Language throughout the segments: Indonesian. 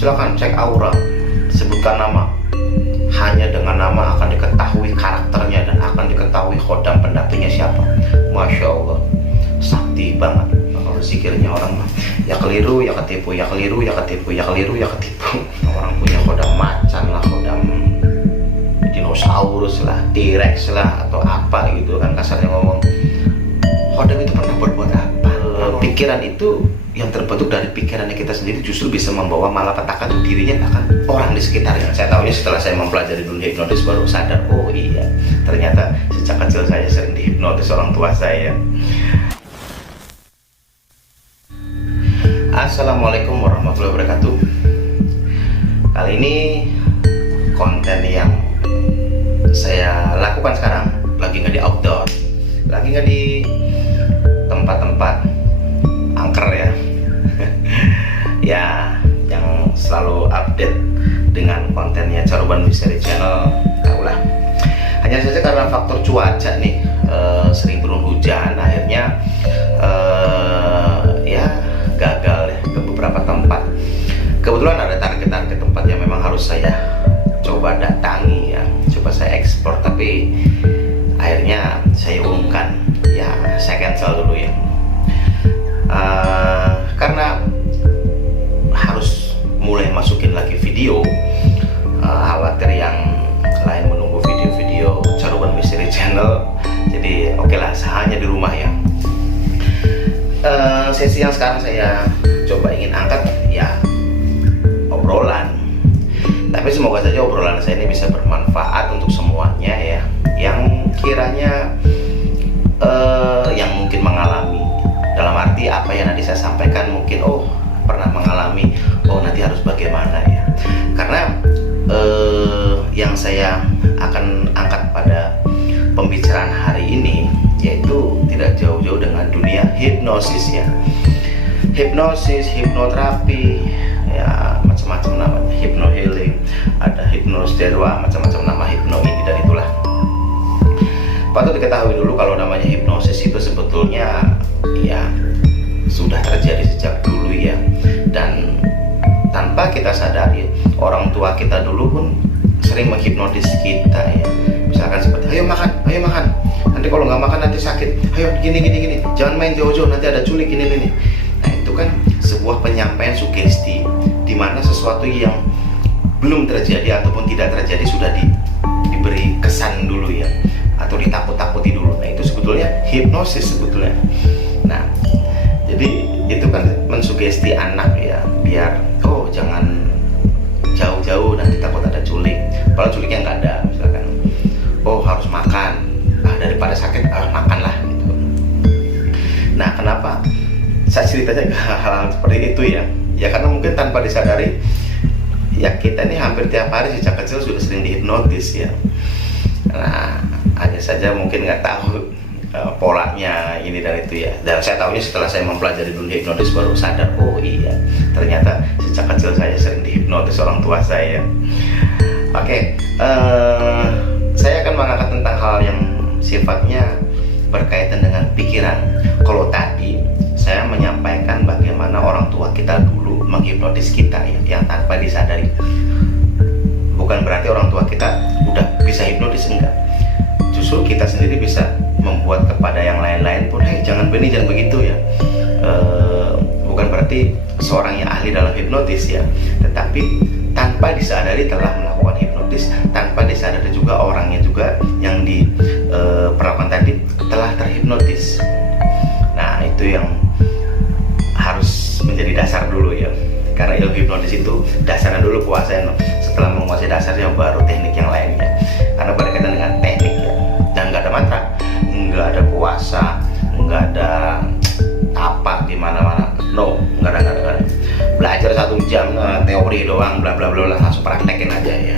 silakan cek aura, sebutkan nama. Hanya dengan nama akan diketahui karakternya dan akan diketahui khodam pendampingnya siapa. Masya Allah, sakti banget. Kalau zikirnya orang mah ya keliru, ya ketipu, ya keliru, ya ketipu, ya keliru, ya ketipu. Orang punya khodam macan lah, khodam dinosaurus lah, T-Rex lah, atau apa gitu kan kasarnya ngomong. Khodam itu pernah berbuat apa? Pikiran itu yang terbentuk dari pikirannya kita sendiri justru bisa membawa malapetaka untuk dirinya bahkan orang di sekitarnya. Saya tahunya setelah saya mempelajari dunia hipnotis baru sadar, oh iya, ternyata sejak kecil saya sering dihipnotis orang tua saya. Assalamualaikum warahmatullahi wabarakatuh. Kali ini konten yang saya lakukan sekarang lagi nggak di outdoor, lagi nggak di tempat-tempat angker ya. Ya, yang selalu update dengan kontennya Caruban Misteri Channel, tahulah. Hanya saja karena faktor cuaca nih, sering turun hujan, akhirnya ya gagal ya ke beberapa tempat. Kebetulan ada target-target tempat yang memang harus saya coba datangi ya, coba saya eksplor, tapi akhirnya saya urungkan ya, saya cancel dulu ya. Karena harus mulai masukin lagi video, khawatir yang lain menunggu video-video Caruban Misteri Channel, jadi oke lah, hanya di rumah ya. Sesi yang sekarang saya coba ingin angkat ya obrolan, tapi semoga saja obrolan saya ini bisa bermanfaat untuk semuanya ya, yang kiranya yang mungkin mengalami, dalam arti apa yang nanti saya sampaikan mungkin pernah mengalami, nanti harus bagaimana ya. Karena yang saya akan angkat pada pembicaraan hari ini yaitu tidak jauh-jauh dengan dunia hipnosis ya. Hipnosis, hipnoterapi, ya macam-macam namanya, hypno healing, ada hipnosterwa, macam-macam nama hipno ini dan itulah. Patut diketahui dulu kalau namanya hipnosis itu sebetulnya ya sudah terjadi sejak dulu ya, dan tanpa kita sadari orang tua kita dulu pun sering menghipnotis kita ya. Misalkan seperti ayo makan, nanti kalau nggak makan nanti sakit, ayo gini, jangan main jauh-jauh nanti ada culik ini. Nah itu kan sebuah penyampaian sugesti di mana sesuatu yang belum terjadi ataupun tidak terjadi sudah diberi kesan dulu ya, atau ditakut-takuti dulu. Nah itu sebetulnya hipnosis sebetulnya. Nah jadi itu kan mensugesti anak ya, biar jangan jauh-jauh nanti takut ada culik, padahal culiknya nggak ada. Misalkan harus makan, daripada sakit makanlah gitu. Nah kenapa saya ceritanya hal-hal seperti itu ya? Ya karena mungkin tanpa disadari ya, kita ini hampir tiap hari sejak kecil sudah sering dihipnotis ya. Nah hanya saja mungkin nggak tahu polanya ini dan itu ya. Dan saya tahunya setelah saya mempelajari dunia hipnotis baru sadar, oh iya, ternyata sejak kecil saya sering dihipnotis orang tua saya. Oke, saya akan mengangkat tentang hal yang sifatnya berkaitan dengan pikiran. Kalau tadi saya menyampaikan bagaimana orang tua kita dulu menghipnotis kita ya, yang tanpa disadari. Bukan berarti orang tua kita udah bisa hipnotis, enggak. Justru kita sendiri bisa membuat kepada yang lain-lain pun, jangan begini, jangan begitu ya. Bukan berarti seorang yang ahli dalam hipnotis ya, tetapi tanpa disadari telah melakukan hipnotis, tanpa disadari juga orangnya juga yang diperlakukan tadi telah terhipnotis. Nah itu yang harus menjadi dasar dulu ya, karena ilmu hipnotis itu dasarnya dulu kuasain, setelah menguasai dasarnya baru teknik yang lainnya. Karena berkaitan dengan teknik ya, dan nggak ada mantra, nggak ada puasa, nggak ada tapak di mana-mana, nggak ada. Belajar 1 jam teori doang, bla bla bla, langsung praktekin aja ya.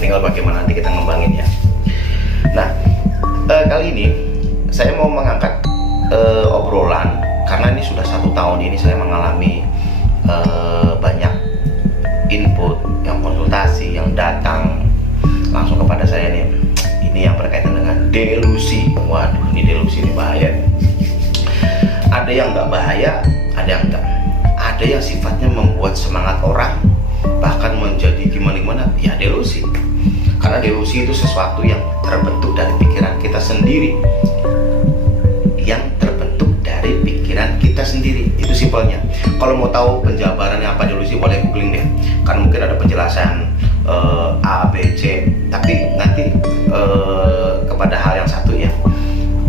Tinggal bagaimana nanti kita ngembangin ya. Nah kali ini saya mau mengangkat obrolan karena ini sudah 1 tahun ini saya mengalami banyak input yang konsultasi yang datang langsung kepada saya nih. Ini yang berkaitan dengan delusi. Waduh, ini delusi ini bahaya. Ada yang nggak bahaya, ada yang enggak. Ada yang sifatnya membuat semangat orang, Delusi itu sesuatu yang terbentuk dari pikiran kita sendiri. Yang terbentuk dari pikiran kita sendiri. Itu simpelnya. Kalau mau tahu penjabarannya apa delusi, boleh googling deh. Kan mungkin ada penjelasan A, B, C. Tapi nanti kepada hal yang satu ya,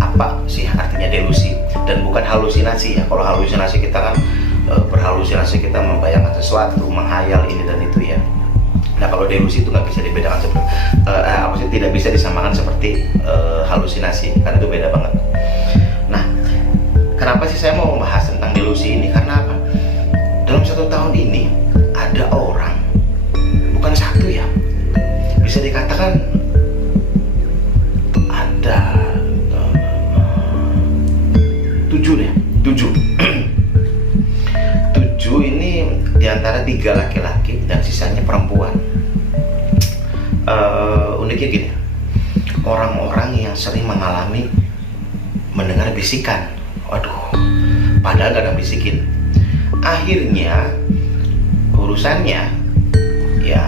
apa sih artinya delusi? Dan bukan halusinasi ya. Kalau halusinasi kita kan berhalusinasi, kita membayangkan sesuatu, menghayal ini dan itu ya. Nah kalau delusi itu nggak bisa dibedakan seperti tidak bisa disamakan seperti halusinasi, karena itu beda banget. Nah kenapa sih saya mau membahas tentang delusi ini? Karena apa? Dalam 1 tahun ini ada orang, bukan satu ya, bisa dikatakan ada 7 deh, 7 ini diantara 3 laki-laki dan sisanya perempuan. Uniknya gini, orang-orang yang sering mengalami mendengar bisikan. Waduh, padahal gak ada bisikin. Akhirnya urusannya ya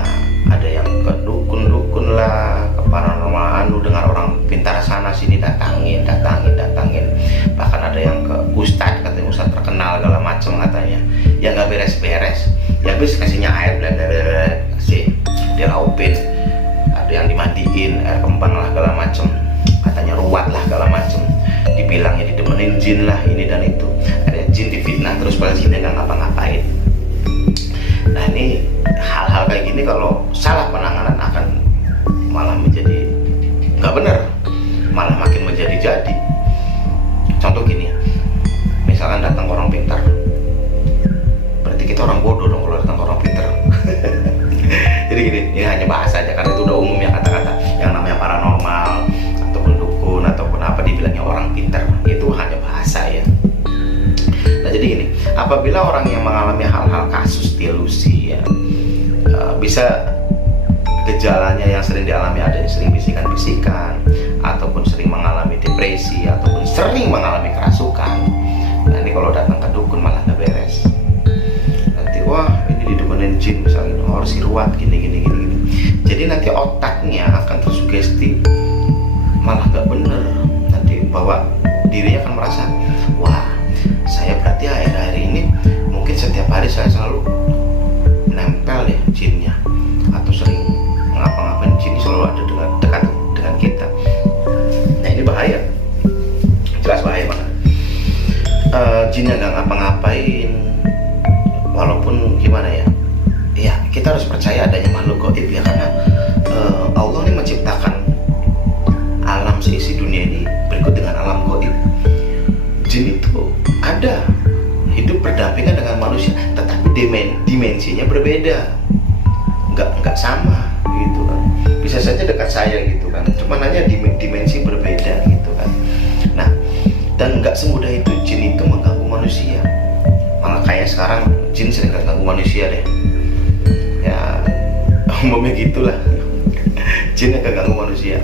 ada yang ke dukun-dukun lah, ke paranormal, dengar orang pintar sana sini datangin. Bahkan ada yang ke ustadz, katanya ustadz terkenal segala macem katanya, yang nggak beres-beres, ya habis kasihnya air, kasih diraupin, ada yang dimandiin air kembang lah segala macem, katanya ruwat lah segala macem, dibilangnya didemenin jin lah ini dan itu, ada jin difitnah terus pada jinnya nggak ngapa-ngapain. Nah ini hal-hal kayak gini kalau salah penanganan akan malah menjadi nggak benar, malah makin menjadi-jadi. Contoh gini, misalkan datang orang pintar, berarti kita orang bodoh dong kalau datang orang pintar. Jadi gini, ini hanya bahasa aja karena itu udah umum ya, kata-kata yang namanya paranormal ataupun dukun ataupun apa dibilangnya orang pintar, itu hanya bahasa ya. Nah jadi gini, apabila orang yang mengalami hal-hal kasus delusi ya, bisa gejalanya yang sering dialami ada yang sering bisikan-bisikan, ataupun sering mengalami depresi, ataupun sering mengalami kerasukan. Nah ini kalau datang ke dukun malah nggak beres. Nanti wah ini didemenin jin misalnya, harus ruwat gini. Jadi nanti otaknya akan tersugesti malah nggak bener. Nanti bahwa dirinya akan merasa, wah saya berarti akhir-akhir ini mungkin setiap hari saya selalu nempel ya jinnya, atau sering ngapa-ngapain jin selalu ada dekat dengan kita. Nah ini bahaya, jelas bahaya banget. Jinnya nggak ngapa-ngapain, walaupun gimana ya, ya kita harus percaya adanya makhluk gaib ya, karena Allah ini menciptakan alam seisi dunia ini berikut dengan alam gaib. Jin itu ada, hidup berdampingan dengan manusia, tetapi dimensinya berbeda, nggak sama gitu kan. Bisa saja dekat saya gitu kan, cuman hanya dimensi berbeda gitu kan. Nah dan nggak semudah itu jin itu mengganggu manusia, malah kayak sekarang jin sering mengganggu manusia deh ya, umumnya gitulah. Jin yang mengganggu manusia.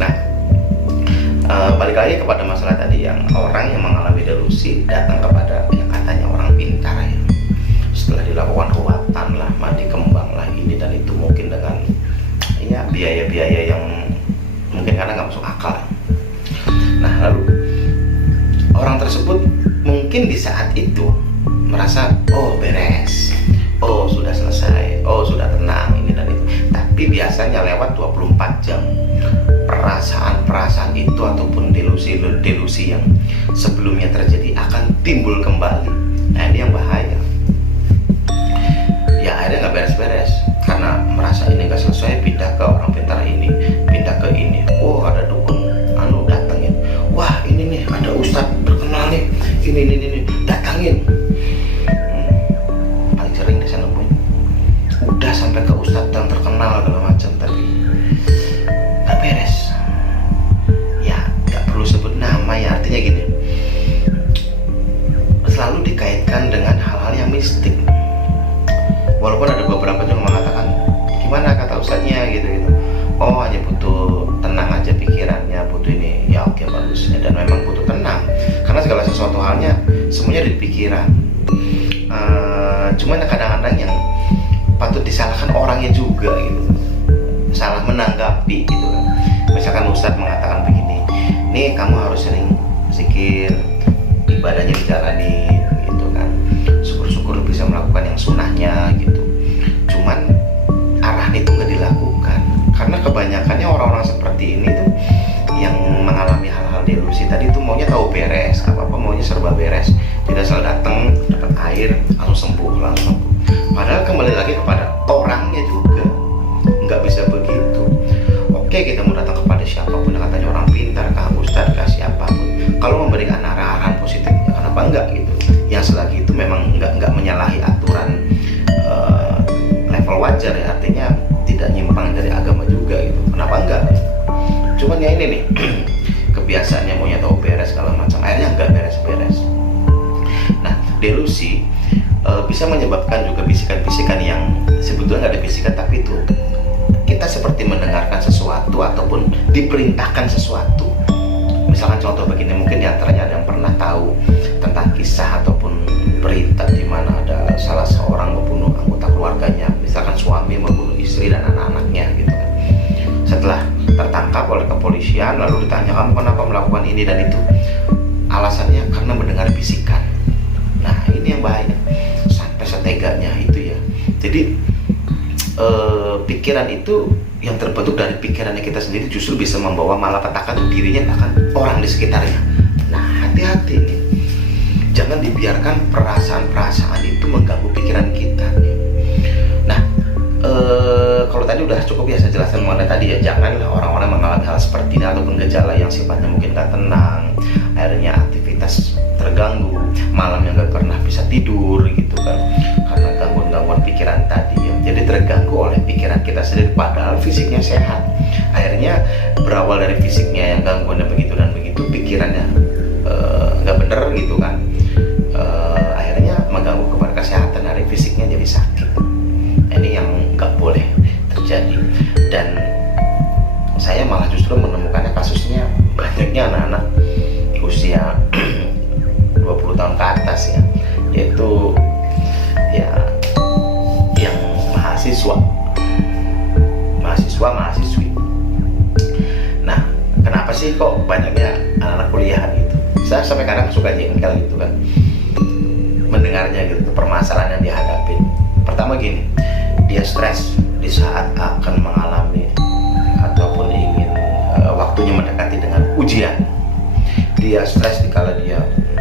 Nah balik lagi kepada masalah tadi, yang orang yang mengalami delusi datang kepada yang katanya orang pintar ya, setelah dilakukan ruwatan lah, mandi kembang lah, ini dan itu, mungkin dengan ya biaya-biaya yang mungkin karena nggak masuk akal. Nah lalu orang tersebut mungkin di saat itu merasa oh beres, oh sudah selesai, oh sudah tenang ini dan itu, tapi biasanya lewat 24 jam perasaan itu ataupun delusi yang sebelumnya terjadi akan timbul kembali. Nah ini yang bahaya ya, akhirnya nggak beres-beres karena merasa ini nggak selesai, pindah ke orang pintar ini, pindah ke ini, oh ada dukun datangin, wah ini nih ada ustadz terkenal nih, ini datangin. Paling sering deh saya nemuin udah sampai ke ustadz yang terkenal segala macam, tapi nggak beres ya. Nggak perlu sebut nama ya, artinya gini, selalu dikaitkan dengan hal-hal yang mistik. Walaupun ada beberapa yang mengatakan gimana kata ustadznya gitu, oh hanya butuh tenang aja pikirannya, butuh ini ya, oke bagus ya, dan memang butuh tenang karena segala sesuatu halnya semuanya ada di pikiran. Cuman kadang-kadang yang patut disalahkan orangnya juga gitu. salah menanggapi gitu kan. Misalkan Ustadz mengatakan begini, nih kamu harus sering zikir, ibadahnya dijalani gitu kan, syukur-syukur bisa melakukan yang sunnahnya gitu. Cuman arahan itu nggak dilakukan, karena kebanyakannya orang-orang seperti ini tuh yang mengalami hal-hal delusi tadi tuh maunya tahu beres, apa-apa maunya serba beres, tidak asal datang dapat air langsung sembuh. Padahal kembali lagi kepada orangnya juga, nggak bisa begitu. Oke, kita mau datang kepada siapapun yang katanya orang pintar, kah ustadz, kah siapapun, kalau memberikan arahan positif, ya kenapa enggak gitu? Yang selagi itu memang nggak menyalahi aturan level wajar ya, artinya tidak nyimpang dari agama juga gitu, kenapa enggak? Cuman ya ini nih kebiasaannya maunya tahu beres segala macam, akhirnya nggak beres-beres. Nah, delusi bisa menyebabkan juga bisikan-bisikan yang sebetulnya nggak ada bisikan, tapi itu kita seperti mendengarkan sesuatu ataupun diperintahkan sesuatu. Misalkan contoh begini, mungkin diantaranya ada yang pernah tahu tentang kisah ataupun berita di mana ada salah seorang membunuh anggota keluarganya, misalkan suami membunuh istri dan anak-anaknya gitu kan. Setelah tertangkap oleh kepolisian, lalu ditanya, kamu kenapa melakukan ini dan itu? Alasannya karena mendengar bisikan. Nah, ini yang bahaya, sampai seteganya itu ya. Jadi pikiran itu yang terbentuk dari pikirannya kita sendiri justru bisa membawa malapetaka untuk dirinya bahkan orang di sekitarnya. Nah, hati-hati nih, jangan dibiarkan perasaan-perasaan itu mengganggu pikiran kita nih. Nah, kalau tadi udah cukup ya saya jelaskan mengenai tadi ya, janganlah orang-orang mengalami hal seperti ini ataupun gejala yang sifatnya mungkin gak tenang, akhirnya aktivitas terganggu, malamnya gak pernah bisa tidur gitu kan, karena gangguan-gangguan pikiran tadi ya. Jadi terganggu oleh pikiran kita sendiri padahal fisiknya sehat. Akhirnya berawal dari fisiknya yang gangguannya begitu dan begitu, pikirannya gak bener gitu kan, akhirnya mengganggu kepada kesehatan dari fisiknya jadi sakit. Ini yang gak boleh terjadi. Dan saya malah justru menemukannya kasusnya banyaknya anak-anak usia 20 tahun ke atas ya, yaitu ya yang mahasiswa-mahasiswi. Nah, kenapa sih kok banyaknya anak-anak kuliahan gitu? Saya sampai kadang suka jengkel gitu kan mendengarnya gitu, permasalahan yang dihadapi. Pertama gini, dia stres di saat akan mengalami ataupun ingin waktunya mendekati dengan ujian. Dia stres dikala dia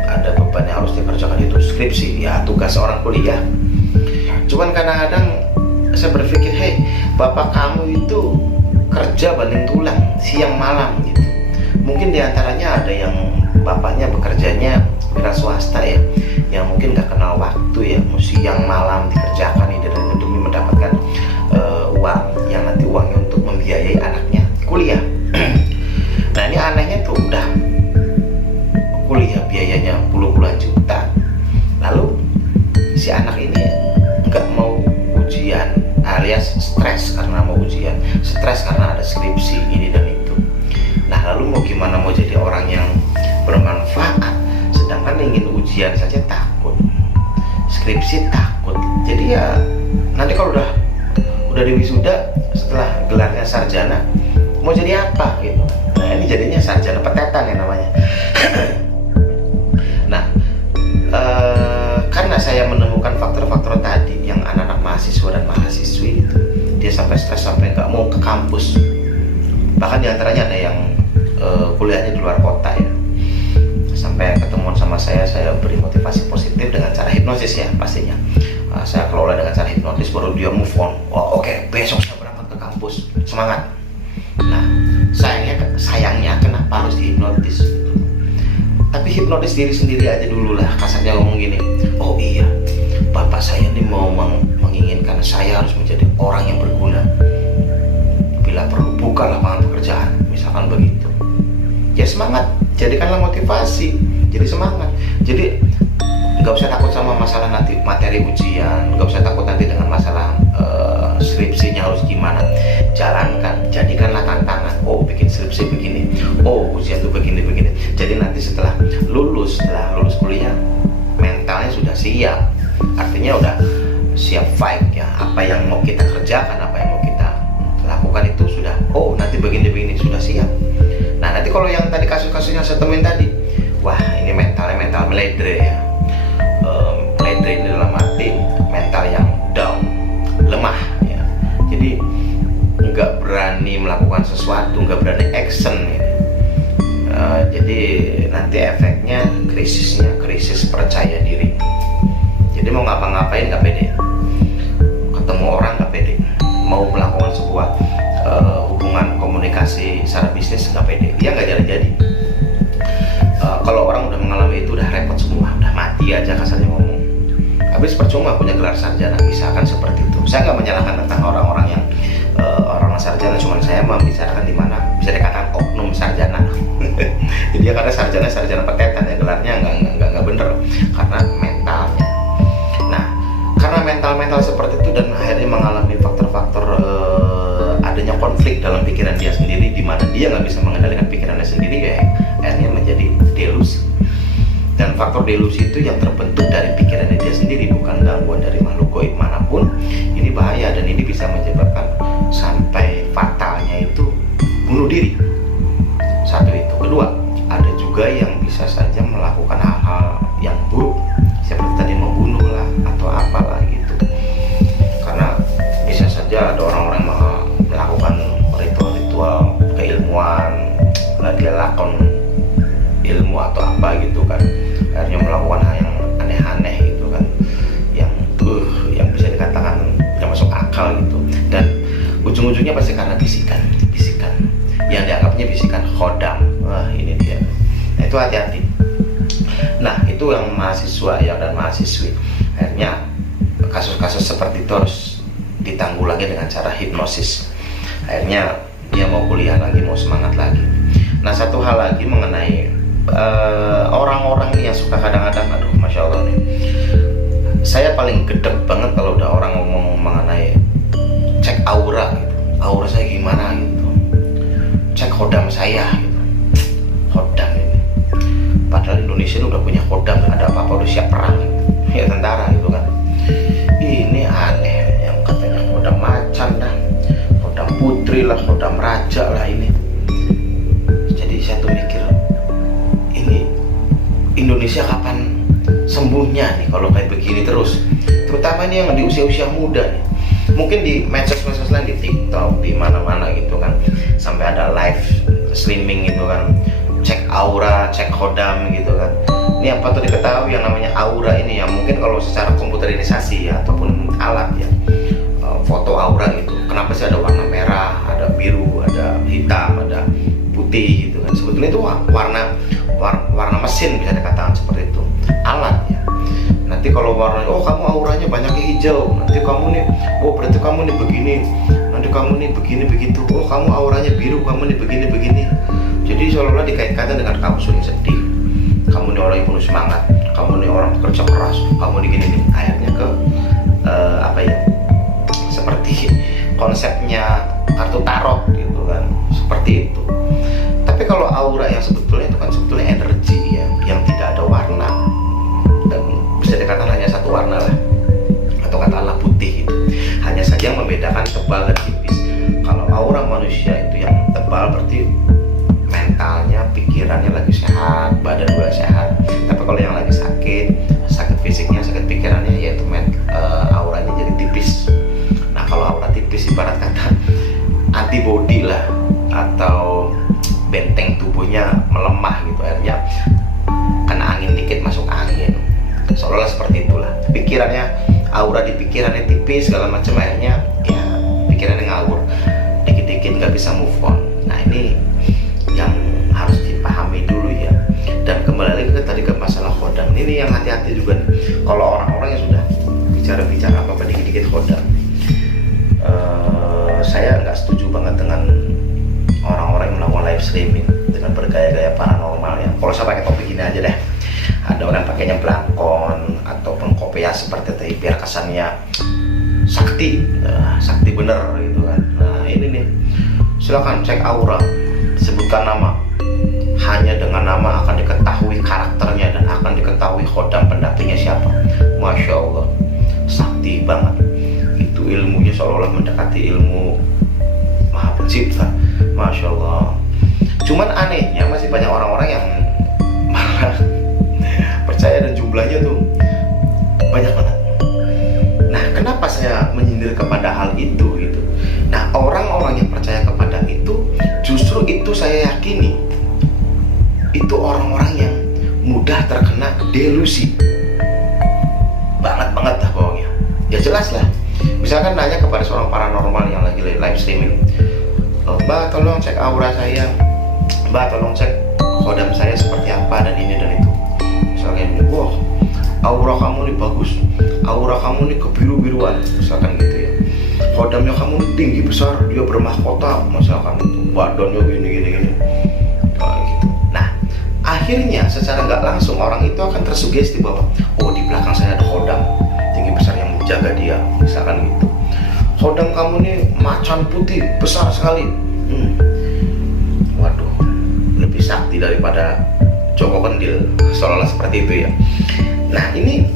ada beban yang harus dikerjakan, itu skripsi, ya tugas orang kuliah. Cuman kadang-kadang saya berpikir, hei, bapak kamu itu kerja banding tulang siang malam gitu. Mungkin diantaranya ada yang bapaknya bekerjanya wira swasta ya, yang mungkin gak kenal waktu ya, siang malam dikerjakan ini dan demi mendapatkan uang yang nanti uangnya untuk membiayai anaknya kuliah. Nah, ini anehnya tuh udah kuliah biayanya puluhan juta, lalu si anak ini nggak mau ujian, alias stres karena mau ujian, stres karena ada skripsi ini dan itu. Nah, lalu mau gimana, mau jadi orang yang bermanfaat sedangkan ingin ujian saja takut, skripsi takut. Jadi ya nanti kalau udah di wisuda setelah gelarnya sarjana mau jadi apa gitu. Nah, ini jadinya sarjana petetan ya namanya. Nah, karena saya menemukan faktor-faktor tadi yang anak-anak mahasiswa dan mahasiswi itu, dia sampai stres sampai nggak mau ke kampus. Bahkan diantaranya ada yang kuliahnya di luar kota ya. Sampai ketemuan sama saya beri motivasi positif dengan cara hipnosis ya pastinya. Saya kelola dengan cara hipnotis, baru dia move on. Oh, oke, besok saya berangkat ke kampus, semangat. Nah, sayangnya kenapa harus dihipnotis? Tapi hipnotis diri sendiri aja dulu lah, kasarnya ngomong gini, oh iya, bapak saya ini mau menginginkan saya harus menjadi orang yang berguna, bila perlu buka lapangan pekerjaan, misalkan begitu. Ya semangat, jadikanlah motivasi, jadi semangat. Jadi nggak usah takut sama masalah nanti materi ujian, nggak usah takut nanti dengan masalah skripsinya harus gimana. Jalankan, jadikanlah tantangan. Oh, bikin skripsi begini, oh ujian tuh begini. Jadi nanti setelah lulus kuliah, mentalnya sudah siap. Artinya udah siap fight ya. Apa yang mau kita kerjakan, apa yang mau kita lakukan itu begini sudah siap. Nah nanti kalau yang tadi kasus-kasus yang saya temuin tadi, wah ini mental meledre ya. Meledre ini dalam arti mental yang down, lemah ya. Jadi nggak berani melakukan sesuatu, nggak berani action gitu. Jadi nanti efeknya krisis percaya diri. Jadi mau ngapa-ngapain nggak pede, ketemu orang nggak pede, mau melakukan sebuah hubungan komunikasi secara bisnis nggak pede, dia nggak jadi. Kalau orang udah mengalami itu udah repot semua, udah mati aja kasarnya ngomong. Habis percuma punya gelar sarjana, misalkan seperti itu. Saya nggak menyalahkan tentang orang-orang yang orang sarjana, cuman saya membicarakan di mana bisa dikatakan oknum sarjana. Jadi ya karena sarjana petetan ya, gelarnya nggak bener karena mentalnya. Nah karena mental seperti itu dan akhirnya mengalami faktor-faktor adanya konflik dalam pikiran dia sendiri, di mana dia nggak bisa mengendalikan pikirannya sendiri, ya akhirnya menjadi delusi. Dan faktor delusi itu yang terbentuk dari pikirannya dia sendiri, bukan gangguan dari makhluk gaib manapun. Ini bahaya dan ini bisa menyebabkan sampai fatalnya itu bunuh diri. Satu itu. Kedua, ada juga yang bisa saja melakukan hal-hal yang buruk, seperti tadi membunuh lah atau apalah gitu. Karena bisa saja ada orang-orang yang melakukan ritual keilmuan, dia lakon ilmu atau apa gitu kan, akhirnya melakukan hal yang aneh-aneh gitu kan, yang bisa dikatakan tidak masuk akal gitu, dan ujung-ujungnya pasti karena bisikan yang dianggapnya bisikan khodam. Wah ini dia. Nah itu hati-hati. Nah itu yang mahasiswa ya dan mahasiswi, akhirnya kasus-kasus seperti itu harus ditanggulangi dengan cara hipnosis. Akhirnya dia mau kuliah lagi, mau semangat lagi. Nah satu hal lagi mengenai orang-orang yang suka kadang-kadang, aduh masya Allah nih, saya paling gedek banget kalau udah orang ngomong mengenai cek aura gitu. Aura saya gimana gitu, cek khodam saya gitu. Khodam ini padahal Indonesia udah punya khodam, gak ada apa-apa, udah siap perang ya, tentara gitu kan. Ini aneh yang katanya khodam macan dah, khodam putri lah, khodam raja lah ini. Jadi saya tuh mikir, ini Indonesia kapan sembuhnya nih kalau kayak begini terus, terutama ini yang di usia-usia muda nih. Mungkin di medsos-medsos lain, di TikTok, di mana-mana gitu kan, sampai ada live streaming gitu kan, cek aura, cek khodam gitu kan. Ini yang patut diketahui yang namanya aura ini, yang mungkin kalau secara komputerisasi ya, ataupun alat ya, foto aura gitu, kenapa sih ada warna merah, ada biru, ada hitam, ada putih gitu kan. Sebetulnya itu warna mesin, bisa dikatakan seperti itu, alat ya. Nanti kalau warnanya, oh kamu auranya banyaknya hijau, nanti kamu nih, oh berarti kamu nih begini, nanti kamu nih begini begitu, oh kamu auranya biru, kamu nih begini. Jadi seolah-olah dikaitkan dengan kamu sering sedih, kamu nih orang yang penuh semangat, kamu nih orang pekerja keras, kamu nih gini. Akhirnya ke apa ya, seperti konsepnya kartu tarot gitu kan, seperti itu. Tapi kalau aura yang sebetulnya itu kan sebetulnya energi ya, yang tidak ada warna, dan bisa dikatakan hanya satu warna lah, atau katakanlah putih gitu. Hanya saja yang membedakan tebal dan tipis. Kalau aura manusia itu yang tebal berarti mentalnya, pikirannya lagi sehat, badan juga sehat. Tapi kalau yang lagi sakit fisiknya, sakit pikirannya, yaitu auranya jadi tipis. Nah kalau aura tipis ibarat kata antibody lah, atau benteng tubuhnya melemah gitu, akhirnya kena angin dikit masuk angin, seolah-olah seperti itulah. Pikirannya, aura di pikirannya tipis segala macam, akhirnya ya pikirannya ngawur, dikit-dikit nggak bisa move on. Nah ini yang harus dipahami dulu ya. Dan kembali lagi tadi ke masalah khodam ini, yang hati-hati juga nih. Kalau orang-orang yang sudah bicara apa-apa dikit-dikit khodam, saya nggak setuju banget dengan orang-orang yang melakukan live streaming dengan bergaya-gaya paranormal ya. Kalau saya pakai topik ini aja deh, ada orang pakainya belangkon atau pengkopias seperti itu biar kesannya sakti bener gitu kan. Nah ini nih, silakan cek aura, sebutkan nama, hanya dengan nama akan diketahui karakternya dan akan diketahui khodam pendampingnya siapa. Masya Allah, sakti banget. Itu ilmunya seolah-olah mendekati ilmu Maha Pencipta, Masya Allah. Cuman anehnya masih banyak orang-orang yang malah percaya, dan jumlahnya tuh banyak banget. Nah, kenapa saya menyindir kepada hal itu gitu? Nah, orang-orang yang percaya kepada itu, justru itu saya yakini itu orang-orang yang mudah terkena delusi. Banget lah pokoknya. Ya jelas lah. Misalkan nanya kepada seorang paranormal yang lagi live streaming, Mbak tolong cek aura saya, Mbak tolong cek kodam saya seperti apa dan ini dan itu. Misalnya, wah aura kamu nih bagus, aura kamu nih kebiru-biruan, misalkan gitu ya. Kodamnya kamu nih tinggi besar, dia bermahkota, misalkan itu, badannya gini. Nah, akhirnya secara nggak langsung orang itu akan tersugesti bahwa oh di belakang saya ada kodam tinggi besar yang menjaga dia, misalkan gitu. Kodam kamu nih macan putih besar sekali. Waduh, lebih sakti daripada Joko Kendil, seolah-olah seperti itu ya. Nah, ini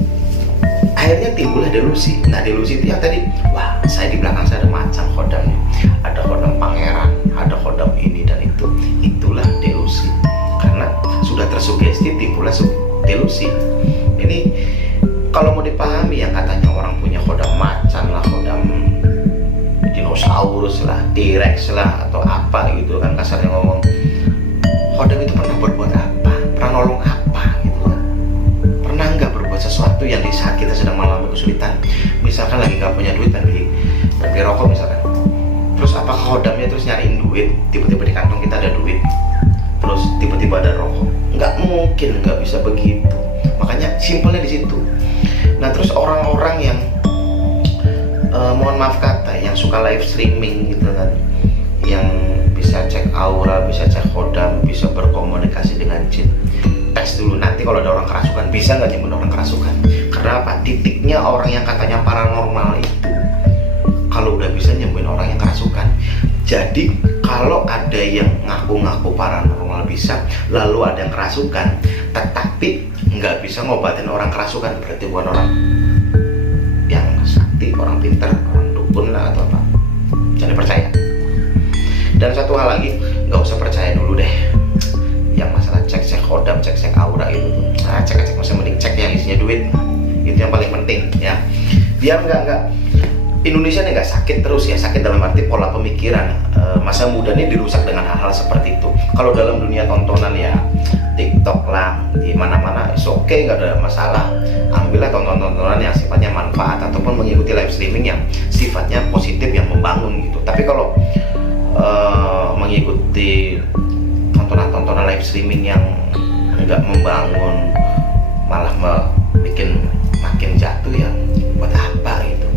akhirnya timbullah delusi. Nah, delusi itu yang tadi, wah saya di belakang saya ada macan kodamnya, ada kodam pangeran, ada kodam ini dan itu. Itulah delusi. Karena sudah tersugesti, timbullah delusi. Ini kalau mau dipahami, yang katanya orang punya kodam macan lah, kodam dinosaurus lah, T-Rex lah, atau apa gitu kan kasarnya ngomong. Kodam itu pernah berbuat apa? Pernah nolong apa gitu kan? Pernah nggak berbuat sesuatu yang di saat kita sedang mengalami kesulitan? Misalkan lagi nggak punya duit dan beli rokok misalkan. Terus apakah kodamnya terus nyariin duit? Tiba-tiba di kantong kita ada duit, terus tiba-tiba ada rokok? Nggak mungkin, nggak bisa begitu. Makanya simpelnya di situ. Nah, terus orang-orang yang mohon maaf kata, yang suka live streaming gitu kan, yang bisa cek aura, bisa cek kodam, bisa berkomunikasi dengan jin, tes dulu nanti kalau ada orang kerasukan, bisa nggak nyembuhin orang kerasukan? Karena apa? Titiknya orang yang katanya paranormal itu kalau udah bisa nyembuhin orang yang kerasukan. Jadi kalau ada yang ngaku-ngaku paranormal bisa, lalu ada yang kerasukan, tetapi nggak bisa ngobatin orang kerasukan, berarti bukan orang yang sakti, orang pintar, orang dukun lah atau apa. Jangan percaya. Dan satu hal lagi, nggak usah percaya dulu deh yang masalah cek kodam, cek aura itu tuh. Cek masih mending cek yang isinya duit. Itu yang paling penting ya. Biar nggak Indonesia nih nggak sakit terus ya, sakit dalam arti pola pemikiran. Masa muda ini dirusak dengan hal-hal seperti itu. Kalau dalam dunia tontonan ya TikTok lah, di mana-mana oke, nggak ada masalah. Ambillah tontonan yang sifatnya manfaat ataupun mengikuti live streaming yang sifatnya positif, yang membangun gitu. Tapi kalau mengikuti tontonan live streaming yang nggak membangun, malah bikin makin jatuh, ya buat apa gitu.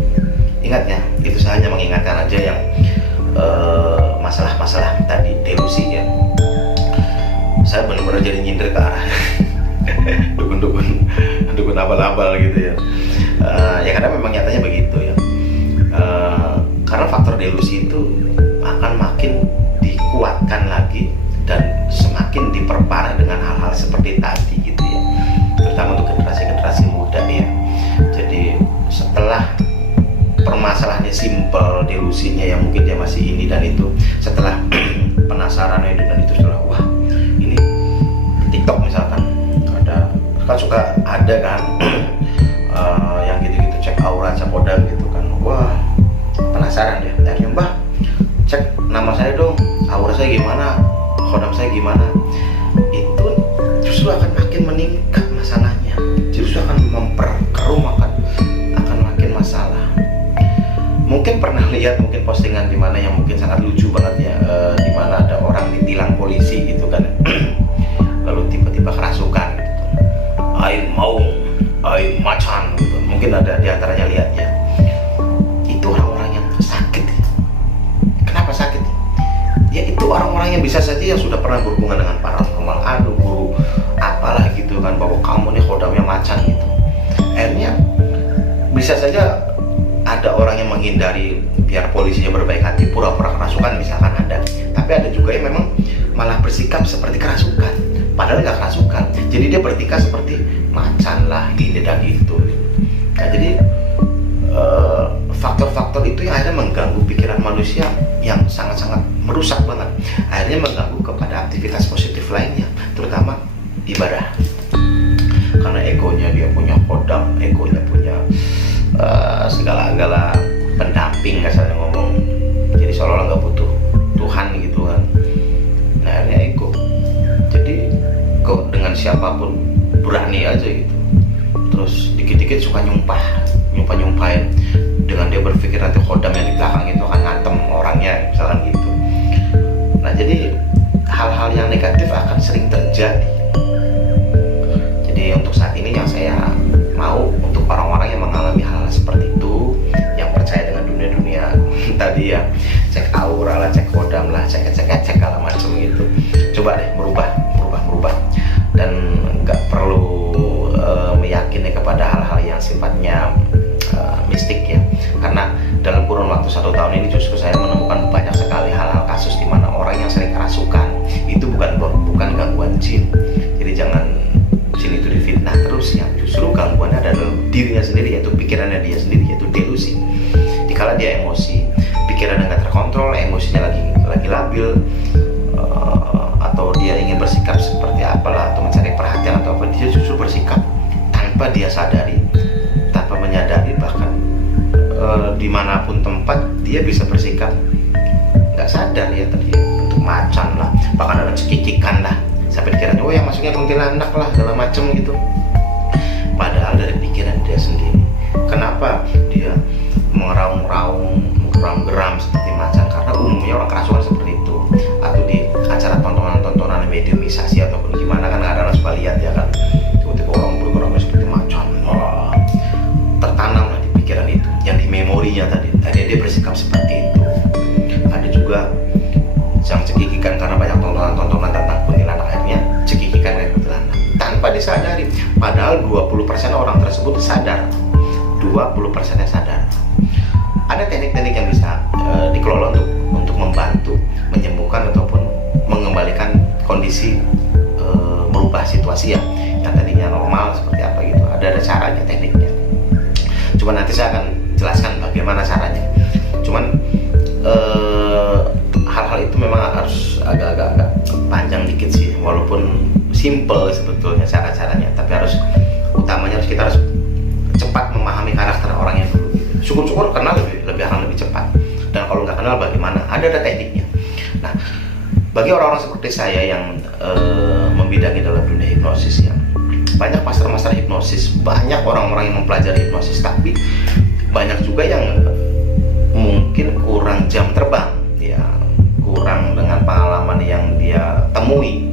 Ingat ya, itu saya hanya mengingatkan aja yang masalah-masalah tadi delusi ya. Saya benar-benar jadi nyindir ke arah dukun abal-abal gitu ya. Ya karena memang nyatanya begitu ya. Karena faktor delusi itu akan makin dikuatkan lagi dan semakin diperparah dengan hal-hal seperti tadi gitu ya, terutama untuk generasi muda ya. Jadi setelah permasalahannya simpel, delusinya yang mungkin dia masih ini dan itu, setelah penasaran dan itu, setelah wah ini TikTok misalkan ada, kan suka ada kan yang gitu-gitu cek aura, cek kodam gitu kan, wah penasaran ya, akhirnya mbah cek nama saya dong, aura saya gimana, kodam saya gimana. Itu justru akan makin meningkat masalahnya, justru akan memperkeruh, akan makin masalah. Mungkin pernah lihat mungkin postingan di mana yang mungkin sangat lucu banget ya, di mana ada orang ditilang polisi gitu kan, lalu tiba-tiba kerasukan gitu. Air macan gitu. Mungkin ada di antaranya lihatnya. Itu orang-orang yang sakit. Kenapa sakit? Ya itu orang-orang yang bisa saja yang sudah pernah berhubungan dengan paranormal, aduh guru apalah gitu kan, bahwa kamu nih kodamnya macan gitu. Akhirnya bisa saja ada orang yang menghindari biar polisinya berbaik hati, pura-pura kerasukan misalkan ada. Tapi ada juga yang memang malah bersikap seperti kerasukan, padahal nggak kerasukan. Jadi dia bertingkah seperti macan lah, ini dan itu. Nah jadi faktor-faktor itu yang akhirnya mengganggu pikiran manusia yang sangat-sangat merusak banget, akhirnya mengganggu kepada aktivitas positif lainnya, terutama ibadah. Karena egonya dia punya kodam, egonya punya segala-gala pendamping, kasarnya ngomong, jadi seolah-olah nggak butuh Tuhan gitu kan. Nah akhirnya ego, jadi kok dengan siapapun berani aja gitu, terus dikit-dikit suka nyumpahin dengan dia berpikir nanti kodam yang di belakang itu akan ngantem orangnya misalkan gitu. Nah jadi hal-hal yang negatif akan sering terjadi. Jadi untuk saat ini yang saya mau untuk orang-orang yang mengalami hal seperti itu, yang percaya dengan dunia-dunia tadi ya, cek aura lah, cek kodam lah, cek segala macam gitu, coba deh merubah dan nggak perlu meyakini kepada hal-hal yang sifatnya mistik ya. Karena dalam kurun waktu 1 tahun ini justru saya menemukan banyak sekali hal-hal kasus di mana orang yang sering kerasukan itu bukan gangguan jin. Jadi jangan jin itu difitnah terus, yang justru gangguannya ada dalam dirinya sendiri, yaitu pikirannya dia sendiri, yaitu delusi. Dikala dia emosi, pikirannya nggak terkontrol, emosinya lagi labil, atau dia ingin bersikap seperti apalah, atau mencari perhatian atau apa, dia justru bersikap tanpa dia sadari, tanpa menyadari, bahkan dimanapun tempat dia bisa bersikap nggak sadar ya, tadi untuk macan lah, bahkan ada cekikikan lah, sampai dikiranya oh yang masuknya kuntilanak lah segala macem gitu, padahal dari pikiran dia sendiri. Kenapa dia meraung-raung, geram seperti macan? Karena umumnya orang kerasukan seperti itu, atau di acara tontonan mediumisasi ataupun gimana kan kadang suka lihat ya kan, tiba-tiba orang bergerak seperti macan, tertanam lah di pikiran itu, yang di memorinya tadi dia bersikap seperti itu. Ada juga yang cekikikan karena banyak tontonan tentang kuntilanak, akhirnya cekikikan kayak kuntilanak tanpa disadari, padahal 20% orang tersebut sadar, 20%-nya sadar. Ada teknik-teknik yang bisa dikelola untuk membantu menyembuhkan ataupun mengembalikan kondisi, merubah situasi ya yang tadinya normal seperti apa gitu. Ada caranya, tekniknya. Cuman nanti saya akan jelaskan bagaimana caranya. Cuman hal-hal itu memang harus agak panjang dikit sih, walaupun simple sebetulnya cara-caranya, tapi utamanya kita harus cepat memahami karakter orangnya dulu. Syukur-syukur kenal akan lebih cepat, dan kalau nggak kenal bagaimana, ada tekniknya. Nah, bagi orang-orang seperti saya yang membidangi dalam dunia hipnosis ya, banyak master hipnosis, banyak orang-orang yang mempelajari hipnosis, tapi banyak juga yang mungkin kurang jam terbang ya, kurang dengan pengalaman yang dia temui.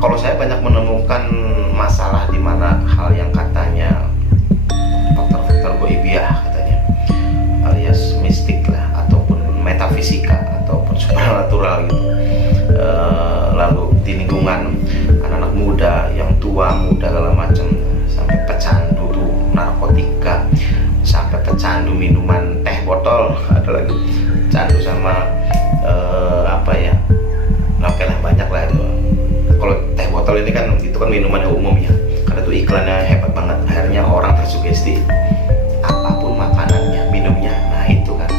Kalau saya banyak menemukan masalah di mana hal yang katanya faktor goibiyah katanya, alias mistik lah, ataupun metafisika, ataupun supernatural gitu, lalu di lingkungan anak-anak muda, yang tua muda segala macam, sampai pecandu tuh narkotika, sampai pecandu minuman teh botol, ada lagi pecandu sama apa ya, oke lah, banyak lah itu. Kalau teh botol ini kan itu kan minuman yang umum ya, karena itu iklannya hebat banget, akhirnya orang tersugesti apapun makanannya, minumnya. Nah itu kan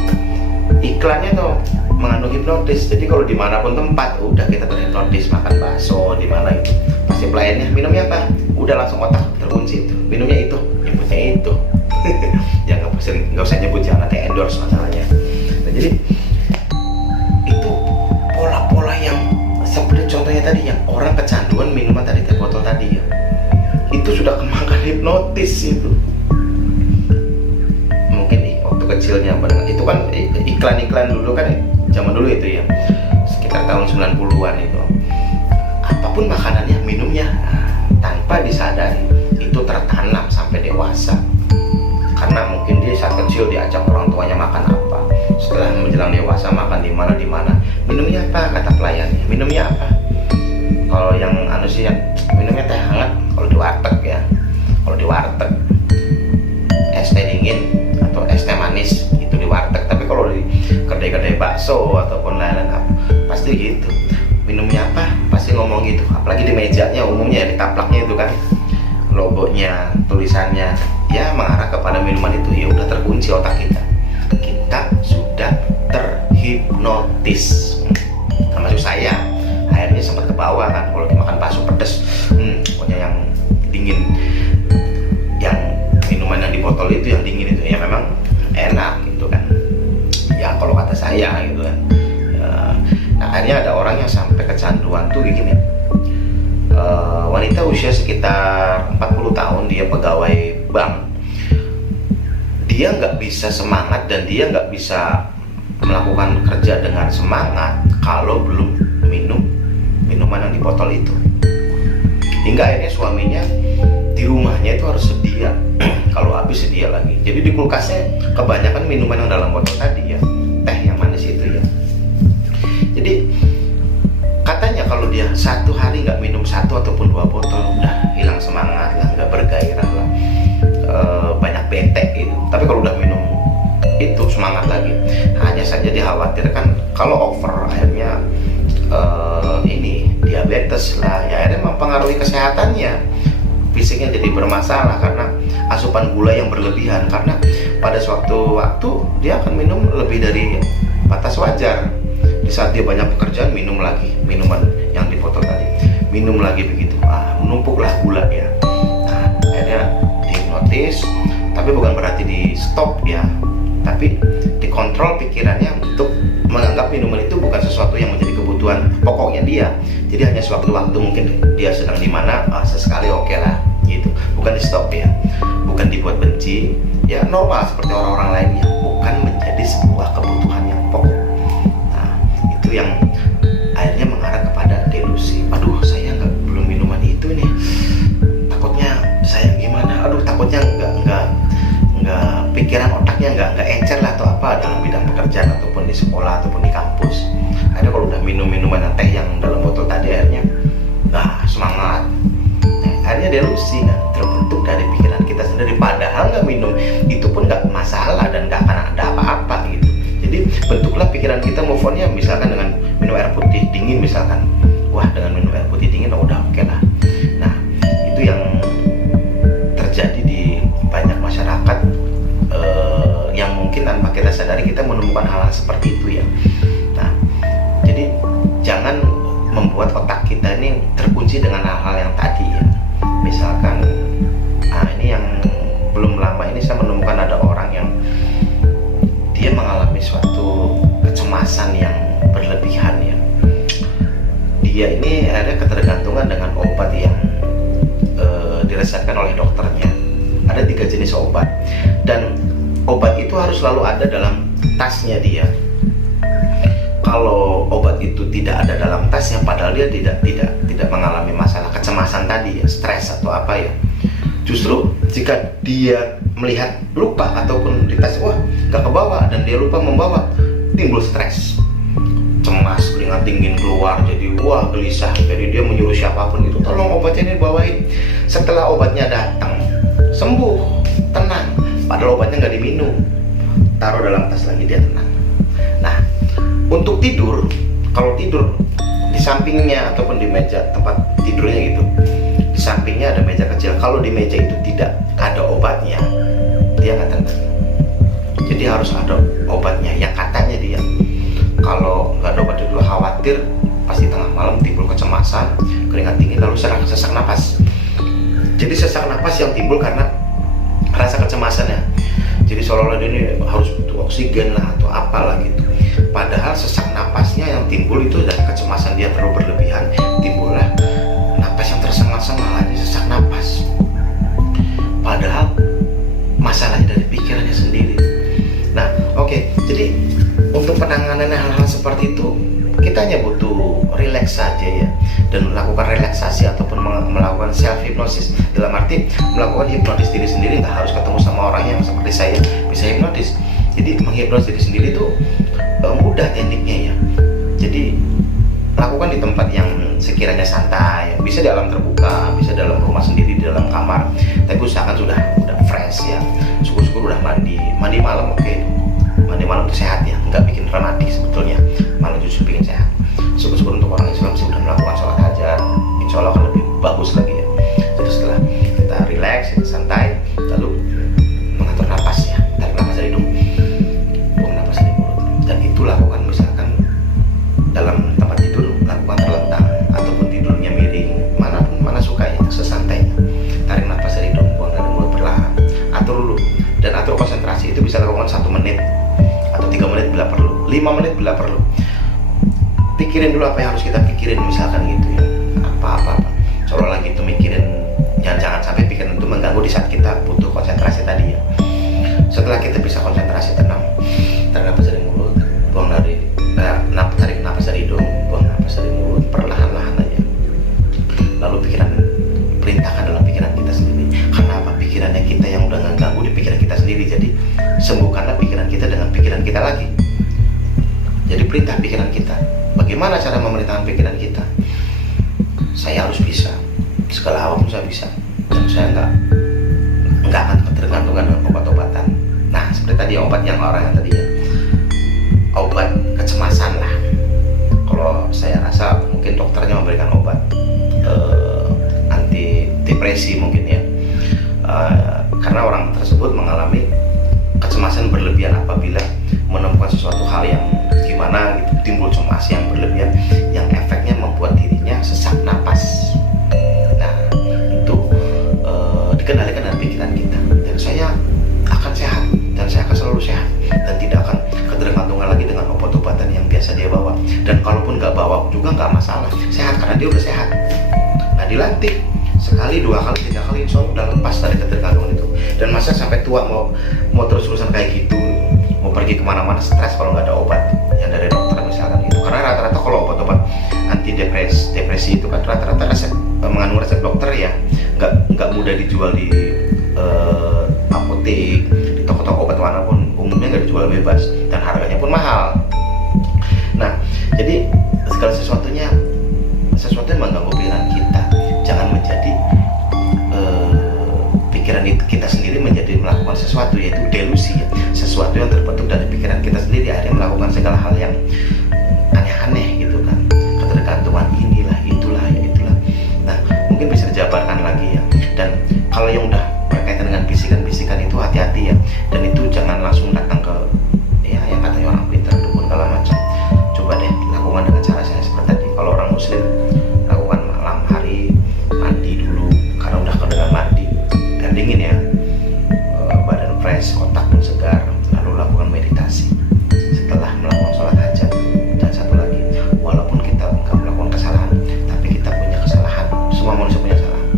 iklannya tuh mengandung hipnotis. Jadi kalau dimanapun tempat udah kita terhipnotis, makan bakso di mana itu pasti pelayannya minumnya apa, udah langsung otak terkunci itu, minumnya itu, nyebutnya itu. Ya nggak usah nyebut, jangan nanti endorse masalahnya. Nah, jadi itu pola-pola yang seperti contohnya tadi, yang orang kecanduan minuman tadi, teh botol tadi ya, itu sudah kemakan hipnotis itu. Mungkin waktu kecilnya itu kan iklan-iklan dulu kan, zaman dulu itu ya, sekitar tahun 90-an itu, apapun makanannya, minumnya, tanpa disadari itu tertanam sampai dewasa. Karena mungkin dia saat kecil diajak orang tuanya makan apa, setelah menjelang dewasa makan di mana, minumnya apa, kata pelayannya, minumnya apa. Kalau yang sih yang minumnya teh hangat, kalau di warteg ya, kalau di warteg es teh dingin atau es teh manis itu di warteg. Tapi kalau di kedai-kedai bakso ataupun lain-lain pasti gitu, minumnya apa pasti ngomong gitu. Apalagi di mejanya umumnya, di taplaknya itu kan logonya, tulisannya ya mengarah kepada minuman itu. Ya udah terkunci otak kita sudah terhipnotis. rematis, termasuk saya. Akhirnya sempat ke bawah kan, kalau dimakan bakso pedes, pokoknya yang dingin, yang minuman yang di botol itu yang dingin itu ya memang enak gitu kan, ya kalau kata saya gitu kan. Nah akhirnya ada orang yang sampai kecanduan tuh gini, wanita usia sekitar 40 tahun, dia pegawai bank, dia nggak bisa semangat dan dia nggak bisa melakukan kerja dengan semangat kalau belum minum minuman yang di botol itu. Hingga akhirnya suaminya di rumahnya itu harus sedia, kalau habis sedia lagi. Jadi di kulkasnya kebanyakan minuman yang dalam botol tadi ya, teh yang manis itu ya. Jadi katanya kalau dia satu hari nggak minum 1 ataupun 2 botol udah hilang semangat lah, nggak bergairah lah, banyak bete gitu. Tapi kalau udah minum itu semangat lagi. Hanya saja dikhawatirkan kalau over akhirnya ini diabetes lah, ya akhirnya mempengaruhi kesehatannya, fisiknya jadi bermasalah karena asupan gula yang berlebihan. Karena pada suatu waktu dia akan minum lebih dari batas wajar. Di saat dia banyak pekerjaan, minum lagi minuman yang di botol tadi, minum lagi begitu, menumpuklah gula ya. Nah akhirnya dihipnotis, tapi bukan berarti di stop ya, tapi dikontrol pikirannya untuk menganggap minuman itu bukan sesuatu yang menjadi kebutuhan pokoknya dia. Jadi hanya sewaktu-waktu mungkin dia sedang di mana, sesekali oke lah gitu, bukan di stop ya, bukan dibuat benci ya, normal seperti orang-orang lainnya, bukan menjadi sebuah kebutuhan yang pokok. Nah itu yang akhirnya mengarah kepada delusi. Aduh saya belum minuman itu nih, takutnya saya gimana, aduh takutnya nggak pikiran otaknya nggak encer lah atau apa dalam bidang pekerjaan ataupun di sekolah ataupun di kampus. Akhirnya kalau udah minum minuman teh yang dalam botol tadi akhirnya semangat. Akhirnya delusi kan terbentuk dari pikiran kita sendiri, padahal nggak minum itu pun nggak masalah dan nggak akan ada apa-apa gitu. Jadi bentuklah pikiran kita, move on-nya misalkan dengan minum air putih dingin misalkan, wah dengan minum air putih dingin udah oke lah. Nah itu yang terjadi di banyak masyarakat, yang mungkin tanpa kita sadari kita menemukan hal-hal seperti itu ya. Nah jadi jangan membuat otak kita ini terkunci dengan hal-hal yang tadi ya. Misalkan ini yang belum lama ini saya menemukan ada orang yang dia mengalami suatu kecemasan yang berlebihan ya. Dia ini ada ketergantungan dengan obat yang diresepkan oleh dokternya. Ada 3 jenis obat dan obat itu harus selalu ada dalam tasnya dia. Kalau obat itu tidak ada dalam tasnya, padahal dia tidak mengalami masalah kecemasan tadi ya, stres atau apa ya, justru jika dia melihat lupa ataupun di tas wah nggak kebawa dan dia lupa membawa, timbul stres, cemas, keringat dingin keluar, jadi wah gelisah. Jadi dia menyuruh siapapun itu tolong obatnya ini bawain. Setelah obatnya datang, sembuh, tenang, padahal obatnya nggak diminum, taruh dalam tas lagi, dia tenang. Nah untuk tidur, kalau tidur di sampingnya ataupun di meja tempat tidurnya gitu, di sampingnya ada meja kecil, kalau di meja itu tidak ada obatnya, dia nggak tenang. Jadi harus ada obatnya, yang katanya dia kalau nggak ada obat dulu khawatir pasti tengah malam timbul kecemasan, keringat dingin, lalu sesak napas. Jadi sesak napas yang timbul karena rasa kecemasannya. Jadi seolah-olah dia ini harus butuh oksigen lah atau apalah gitu. Padahal sesak napasnya yang timbul itu dari kecemasan dia terlalu berlebihan, timbullah napas yang tersengal-sengal, aja sesak napas. Padahal masalahnya dari pikirannya sendiri. Nah, oke. Jadi untuk penanganan hal-hal seperti itu kita hanya butuh relax saja ya, dan melakukan relaksasi ataupun melakukan self hypnosis, dalam arti melakukan hipnotis diri sendiri. Nggak harus ketemu sama orang yang seperti saya bisa hipnotis. Jadi menghipnotis diri sendiri itu mudah tekniknya ya. Jadi lakukan di tempat yang sekiranya santai, bisa di alam terbuka, bisa dalam rumah sendiri, di dalam kamar, tapi usahakan sudah fresh ya, syukur-syukur udah mandi malam. Oke, mandi malam itu sehat ya, nggak bikin dramatik sebetulnya, malah justru bikin sehat. Syukur-syukur untuk orang Islam sih udah melakukan sholat hajat, insya Allah akan lebih bagus lagi ya. Jadi setelah kita relax, kita santai, lalu mengatur napas ya, tarik napas dari hidung, buang napas dari mulut, dan itu lakukan misalkan lakukan 1 menit atau 3 menit bila perlu, 5 menit bila perlu. Pikirin dulu apa yang harus kita pikirin, misalkan gitu ya, apa-apa seolah gitu mikirin, jangan sampai pikiran itu mengganggu di saat kita butuh konsentrasi tadi ya. Setelah kita bisa konsentrasi, tenang, tarik nafas dari mulut, buang dari tarik nafas dari hidung, buang nafas dari mulut, perlahan-lahan aja. Lalu perintahkan dalam pikiran kita sendiri. Karena apa? Pikirannya kita yang udah ngeganggu di pikiran kita sendiri. Jadi sembuhkanlah pikiran kita dengan pikiran kita lagi. Jadi perintah pikiran kita. Bagaimana cara memerintahkan pikiran kita? Saya harus bisa, segala apapun saya bisa, dan saya nggak akan ketergantungan dengan obat-obatan. Nah, seperti tadi obat yang orang yang tadi ya, obat kecemasan lah. Kalau saya rasa mungkin dokternya memberikan obat anti depresi mungkin ya, karena orang tersebut mengalami kecemasan berlebihan apabila menemukan sesuatu hal yang gimana gitu, timbul cemas yang berlebihan yang efeknya membuat dirinya sesak napas. Nah, itu dikendalikan dengan pikiran kita, dan saya akan sehat, dan saya akan selalu sehat, dan tidak akan ketergantungan lagi dengan obat-obatan yang biasa dia bawa. Dan kalaupun nggak bawa juga nggak masalah, sehat karena dia udah sehat. Nah, dilatih sekali, 2 kali, 3 kali, insya Allah udah lepas dari ketergantungan itu. Dan masa sampai tua mau terus-terusan kayak gitu, mau pergi kemana-mana stres kalau nggak ada obat yang dari dokter misalkan gitu. Karena rata-rata kalau obat-obat anti depresi itu kan rata-rata mengandung resep dokter ya, nggak mudah dijual di apotek, di toko-toko obat manapun, umumnya nggak dijual bebas dan harganya pun mahal. Nah, jadi segala sesuatu yang mengganggu pikiran kita jangan menjadi pikiran kita sendiri menjadi melakukan sesuatu, yaitu delusi ya. Sesuatu yang terbentuk dari pikiran kita sendiri akhirnya melakukan segala hal yang aneh-aneh gitu kan, ketergantungan inilah itulah ya itulah. Nah, mungkin bisa dijabarkan lagi ya. Dan kalau yang udah berkaitan dengan bisikan-bisikan itu hati-hati ya, dan itu jangan langsung datang ke ya yang katanya orang pintar dukun segala macam. Coba deh lakukan dengan cara saya seperti tadi. Kalau orang muslim lakukan malam hari, mandi dulu, karena udah dengan mandi dan dingin ya, badan fresh, otak pun segar. Lalu lakukan meditasi setelah melakukan sholat hajat. Dan satu lagi, walaupun kita nggak melakukan kesalahan, tapi kita punya kesalahan. Semua manusia punya kesalahan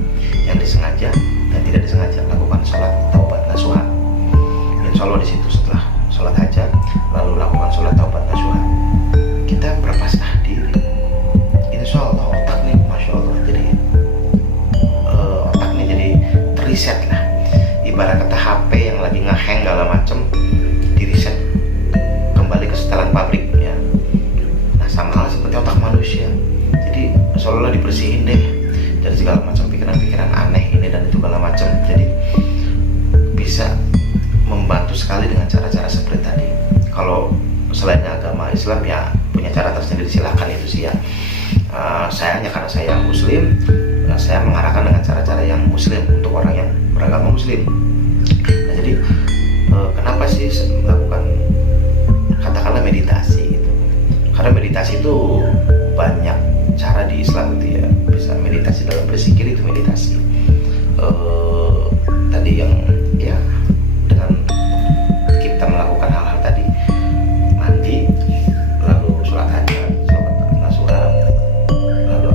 yang disengaja dan tidak disengaja. Lakukan sholat taubat nasuha. Insya Allah di situ setelah sholat hajat, lalu lakukan sholat taubat nasuha, kita berpasrah diri. Insya Allah otak nih, masya Allah, jadi otak nih jadi reset lah. Ibarat kata HP yang lagi ngehang segala macem, di reset kembali ke setelan pabrik ya. Nah, sama hal seperti otak manusia, jadi seolah-olah dibersihin deh dari segala macam pikiran-pikiran aneh ini dan itu segala macam. Jadi bisa membantu sekali dengan cara-cara seperti tadi. Kalau selain agama Islam ya punya cara tersendiri, silakan itu sih ya. Sayangnya karena saya muslim, saya mengarahkan dengan cara-cara yang muslim untuk orang yang beragama muslim. Nah, jadi kenapa sih melakukan katakanlah meditasi gitu? Karena meditasi itu banyak cara di Islam itu ya. Bisa meditasi dalam berzikir, itu meditasi. Tadi yang ya dengan kita melakukan hal-hal tadi, mandi, lalu sholat hajat, sholat nasuha, lalu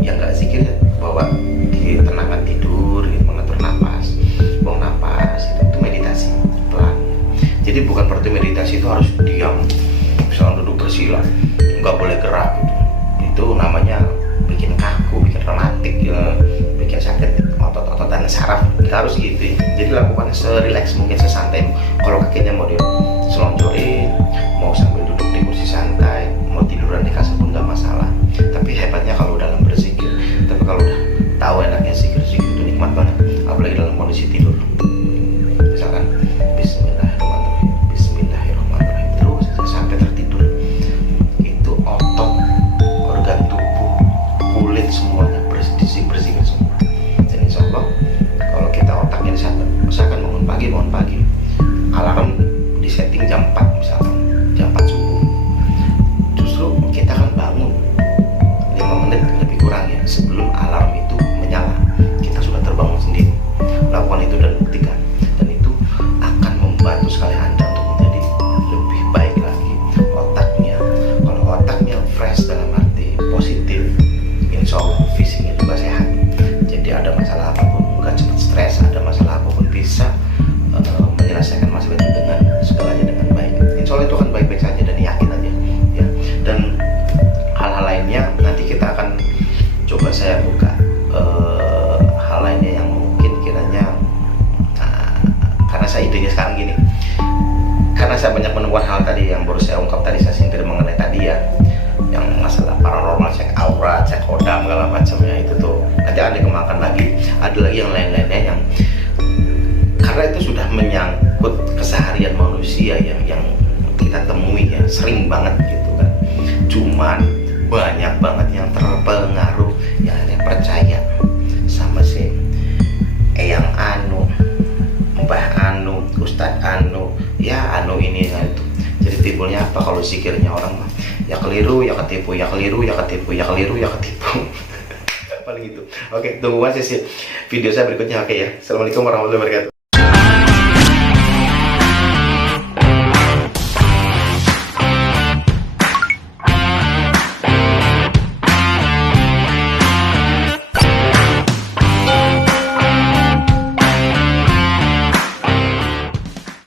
yang nggak zikir bawa di tenangan tidur, mengatur napas, buang napas, itu meditasi pelan. Jadi bukan berarti meditasi itu harus diam, misalnya duduk bersila, nggak boleh gerak gitu. Itu namanya bikin kaku, bikin rematik ya, bikin sakit otot-otot dan saraf. Nggak harus gitu ya. Jadi lakukan serileks mungkin, sesantai. Kalau kakinya mau diselonjorin, mau sambil duduk di kursi santai, mau tiduran di kasur pun nggak masalah. Tapi hebatnya kalau dalam berzikir. Tapi kalau udah tahu enaknya zikir itu nikmat banget, apalagi dalam kondisi tidur. Misalkan Bismillahirrahmanirrahim, Bismillahirrahmanirrahim terus sampai tertidur. Itu otot, organ tubuh, kulit semuanya berzikir semua. Dan insya Allah kalau kita otaknya di sana, misalkan bangun pagi, alarm di set banyak menemukan hal tadi yang baru saya ungkap tadi, saya sindir mengenai tadi ya, yang masalah paranormal, cek aura, cek kodam, segala macamnya itu tuh nanti akan dikembangkan lagi. Ada lagi yang lain-lainnya yang karena itu sudah menyangkut keseharian manusia yang kita temui ya, sering banget gitu kan. Cuman banyak banget yang terpengaruh, yang percaya sama si Eyang Anu, Mbah Anu, Ustadz Anu, ya Anu ini ya itu. Jadi timbulnya apa kalau zikirnya orang mah ya keliru, ya ketipu, ya keliru, ya ketipu, ya keliru, ya ketipu. Paling itu. Oke, tunggu sesi video saya berikutnya. Oke ya. Assalamualaikum warahmatullahi wabarakatuh.